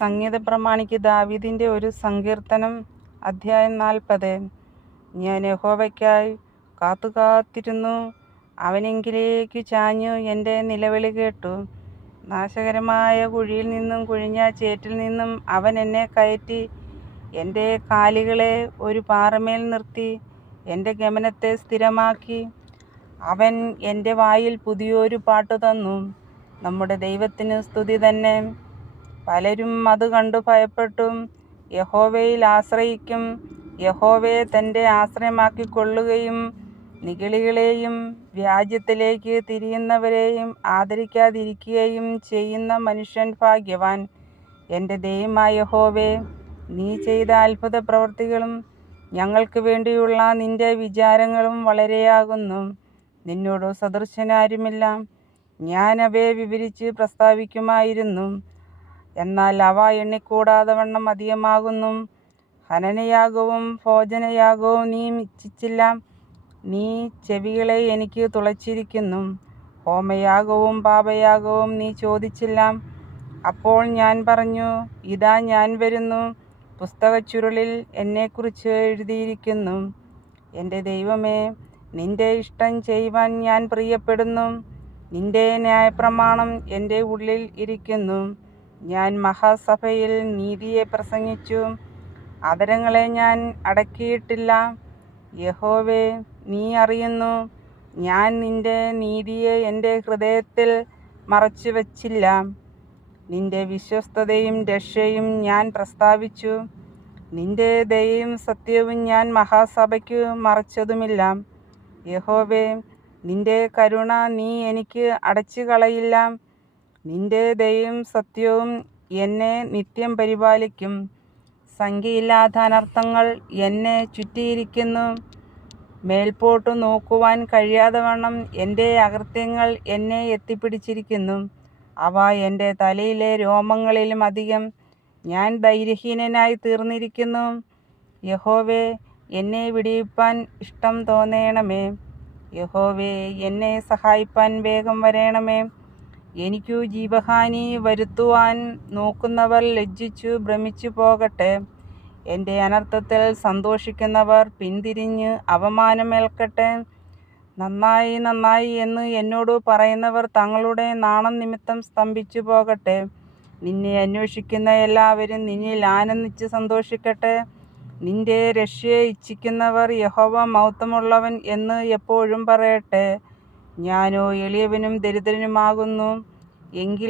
സംഗീത പ്രമാണിക്ക് ദാവീദിൻ്റെ ഒരു സങ്കീർത്തനം. അധ്യായം 40. ഞാൻ യഹോവയ്ക്കായി കാത്തുകാത്തിരുന്നു. അവനെങ്കിലേക്ക് ചാഞ്ഞു എൻ്റെ നിലവിളി കേട്ടു. നാശകരമായ കുഴിയിൽ നിന്നും കുഴിഞ്ഞ ചേറ്റിൽ നിന്നും അവൻ എന്നെ കയറ്റി. എൻ്റെ കാലുകളെ ഒരു പാറമേൽ നിർത്തി എൻ്റെ ഗമനത്തെ സ്ഥിരമാക്കി. അവൻ എൻ്റെ വായിൽ പുതിയൊരു പാട്ട് തന്നു. നമ്മുടെ ദൈവത്തിന് സ്തുതി തന്നെ. പലരും അത് കണ്ടു ഭയപ്പെട്ടും യഹോവയിൽ ആശ്രയിക്കും. യഹോവയെ തൻ്റെ ആശ്രയമാക്കിക്കൊള്ളുകയും നിഗളികളെയും വ്യാജ്യത്തിലേക്ക് തിരിയുന്നവരെയും ആദരിക്കാതിരിക്കുകയും ചെയ്യുന്ന മനുഷ്യൻ ഭാഗ്യവാൻ. എൻ്റെ ദൈവമായ യഹോവേ, നീ ചെയ്ത അത്ഭുത പ്രവൃത്തികളും ഞങ്ങൾക്ക് വേണ്ടിയുള്ള നിൻ്റെ വിചാരങ്ങളും വളരെയാകുന്നു. നിന്നോട് സദൃശനാരുമില്ല. ഞാൻ അവയെ വിവരിച്ച് പ്രസ്താവിക്കുമായിരുന്നു, എന്നാൽ അവ എണ്ണിക്കൂടാതെ വണ്ണം അധികമാകുന്നു. ഹനനയാഗവും ഭോജനയാഗവും നീ ഇച്ഛിച്ചില്ല. നീ ചെവികളെ എനിക്ക് തുളച്ചിരിക്കുന്നു. ഹോമയാഗവും പാപയാഗവും നീ ചോദിച്ചില്ല. അപ്പോൾ ഞാൻ പറഞ്ഞു, ഇതാ ഞാൻ വരുന്നു. പുസ്തകച്ചുരുളിൽ എന്നെക്കുറിച്ച് എഴുതിയിരിക്കുന്നു. എൻ്റെ ദൈവമേ, നിൻ്റെ ഇഷ്ടം ചെയ്യുവാൻ ഞാൻ പ്രിയപ്പെടുന്നു. നിൻ്റെ ന്യായപ്രമാണം എൻ്റെ ഉള്ളിൽ ഇരിക്കുന്നു. ഞാൻ മഹാസഭയിൽ നീതിയെ പ്രസംഗിച്ചു. അധരങ്ങളെ ഞാൻ അടക്കിയിട്ടില്ല. യഹോവേ, നീ അറിയുന്നു. ഞാൻ നിൻ്റെ നീതിയെ എൻ്റെ ഹൃദയത്തിൽ മറച്ചു വച്ചില്ല. നിൻ്റെ വിശ്വസ്തതയും രക്ഷയും ഞാൻ പ്രസ്താവിച്ചു. നിൻ്റെ ദയയും സത്യവും ഞാൻ മഹാസഭയ്ക്ക് മറച്ചതുമില്ല. യഹോവേ, നിൻ്റെ കരുണ നീ എനിക്ക് അടച്ചു കളയില്ല. നിൻ്റെ ദയയും സത്യവും എന്നെ നിത്യം പരിപാലിക്കും. സംഖ്യയില്ലാത്ത അനർത്ഥങ്ങൾ എന്നെ ചുറ്റിയിരിക്കുന്നു. മേൽപോട്ടു നോക്കുവാൻ കഴിയാതെ വണ്ണം എൻ്റെ അകൃത്യങ്ങൾ എന്നെ എത്തിപ്പിടിച്ചിരിക്കുന്നു. അവ എൻ്റെ തലയിലെ രോമങ്ങളിലും അധികം. ഞാൻ ധൈര്യഹീനനായി തീർന്നിരിക്കുന്നു. യഹോവേ, എന്നെ വിടിവിപ്പാൻ ഇഷ്ടം തോന്നേണമേ. യഹോവേ, എന്നെ സഹായിപ്പാൻ വേഗം വരേണമേ. എനിക്കു ജീവഹാനി വരുത്തുവാൻ നോക്കുന്നവർ ലജ്ജിച്ചു ഭ്രമിച്ചു പോകട്ടെ. എൻ്റെ അനർത്ഥത്തിൽ സന്തോഷിക്കുന്നവർ പിന്തിരിഞ്ഞ് അവമാനമേൽക്കട്ടെ. നന്നായി നന്നായി എന്ന് എന്നോട് പറയുന്നവർ തങ്ങളുടെ നാണം നിമിത്തം സ്തംഭിച്ചു പോകട്ടെ. നിന്നെ അന്വേഷിക്കുന്ന എല്ലാവരും നിന്നിൽ ആനന്ദിച്ച് സന്തോഷിക്കട്ടെ. നിന്റെ രക്ഷയെ ഇച്ഛിക്കുന്നവർ യഹോവ മഹത്വമുള്ളവൻ എന്ന് എപ്പോഴും പറയട്ടെ. ഞാനോ എളിയവനും ദരിദ്രനുമാകുന്നു. എങ്കിലും